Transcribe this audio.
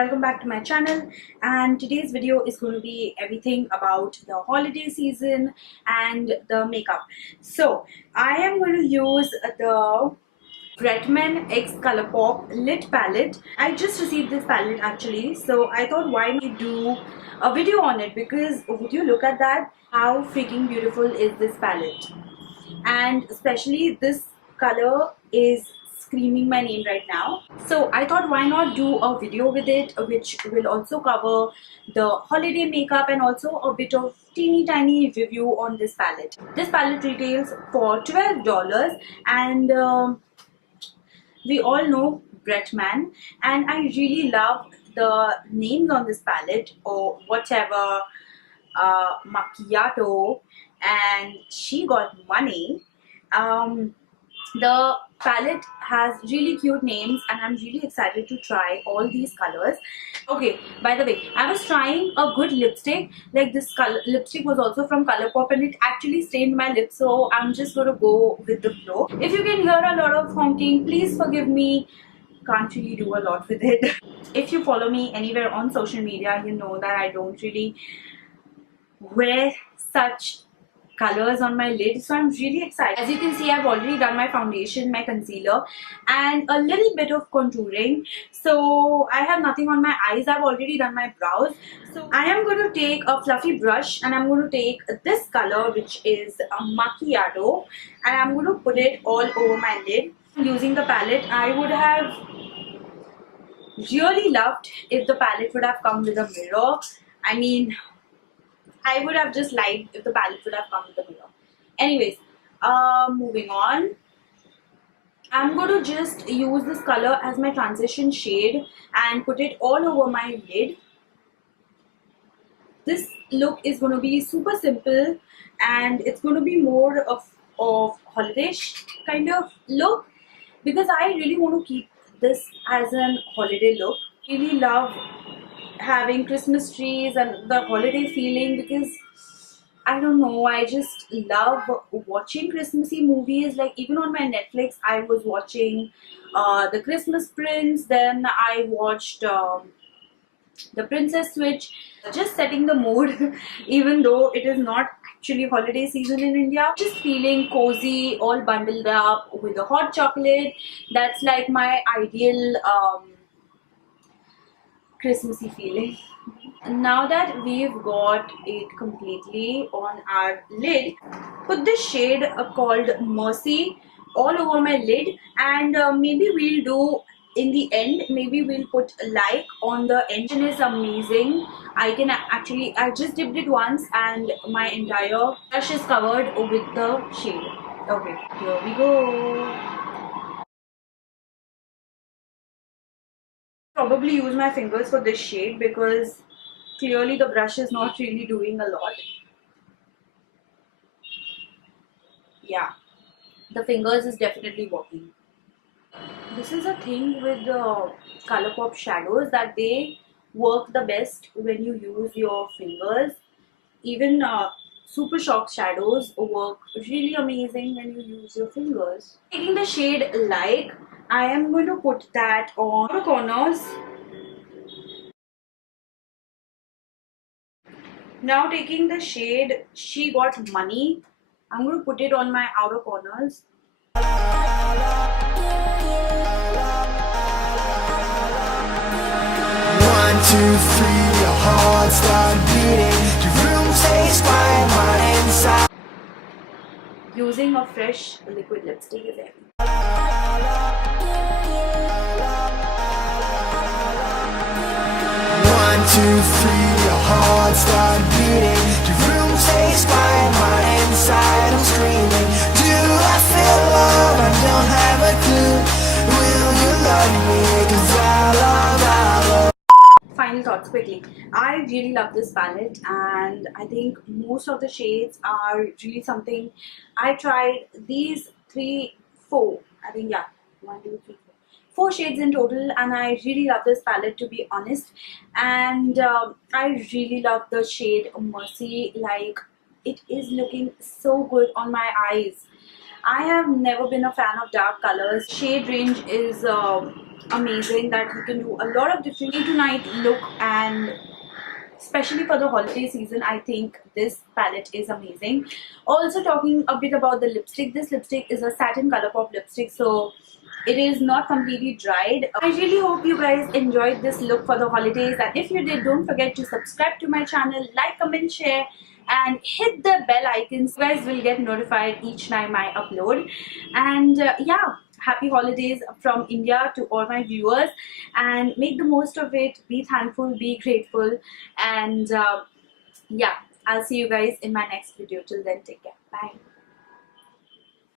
welcome back to my channel, and today's video is going to be everything about the holiday season and the makeup. So I am going to use the BretmanXColourpop lid palette. I just received this palette actually, so I thought why not do a video on it, because would you look at that, how freaking beautiful is this palette, and especially this color is screaming my name right now. So I thought why not do a video with it, which will also cover the holiday makeup and also a bit of teeny tiny review on this palette. This palette retails for $12, and we all know Bretman, and I really love the names on this palette, or whatever, macchiato and she got money. The palette has really cute names, and I'm really excited to try all these colors. Okay, by the way, I was trying a good lipstick. Like, this color lipstick was also from Colourpop, and it actually stained my lips, so I'm just gonna go with the flow. If you can hear a lot of honking, please forgive me. Can't really do a lot with it. If you follow me anywhere on social media, you know that I don't really wear such colors on my lid, so I'm really excited. As you can see, I've already done my foundation, my concealer, and a little bit of contouring. So I have nothing on my eyes. I've already done my brows. So I am going to take a fluffy brush, and I'm going to take this color, which is a macchiato, and I'm going to put it all over my lid. Using the palette, I would have really loved if the palette would have come with a mirror. I mean, I would have just liked if the palette would have come with a mirror. Anyways, moving on. I'm going to just use this color as my transition shade and put it all over my lid. This look is going to be super simple, and it's going to be more of holiday kind of look, because I really want to keep this as an holiday look. Really love having Christmas trees and the holiday feeling, because I don't know, I just love watching Christmassy movies. Like, even on my Netflix, I was watching The Christmas Prince, then I watched The Princess Switch, just setting the mood even though it is not actually holiday season in India. Just feeling cozy, all bundled up with a hot chocolate. That's like my ideal Christmassy feeling. Now that we've got it completely on our lid, put this shade called Mercy all over my lid, and maybe we'll do in the end, maybe we'll put like on the end. It is amazing. I can actually, I just dipped it once and my entire brush is covered with the shade. Okay, here we go. Probably use my fingers for this shade, because clearly the brush is not really doing a lot. Yeah, the fingers is definitely working. This is a thing with the Colourpop shadows, that they work the best when you use your fingers. Even Super Shock shadows work really amazing when you use your fingers. Taking the shade Like, I am going to put that on the corners. Now taking the shade She Got Money, I'm going to put it on my outer corners. 1, 2, 3, your heart start beating. Your room stays quiet, heart inside. Using a fresh liquid lipstick is everything. 1, 2, 3, your heart start beating. Your room stays quiet, heart inside. I'm screaming. Do I feel love? I don't have a clue. Will you love me? 'Cause I love. Final thoughts quickly. I really love this palette, and I think most of the shades are really something. I tried these 3, 4, I think, yeah, 1, 2, 3, 4 shades in total, and I really love this palette, to be honest. And I really love the shade Mercy. Like, it is looking so good on my eyes. I have never been a fan of dark colors. Shade range is amazing that you can do a lot of different day to night look, and especially for the holiday season, I think this palette is amazing. Also, talking a bit about the lipstick, this lipstick is a satin Colourpop lipstick, so it is not completely dried. I really hope you guys enjoyed this look for the holidays, and if you did, don't forget to subscribe to my channel, like, comment, share, and hit the bell icon so you guys will get notified each time I upload. And yeah, happy holidays from India to all my viewers, and make the most of it. Be thankful, be grateful, and yeah, I'll see you guys in my next video. Till then, take care. Bye.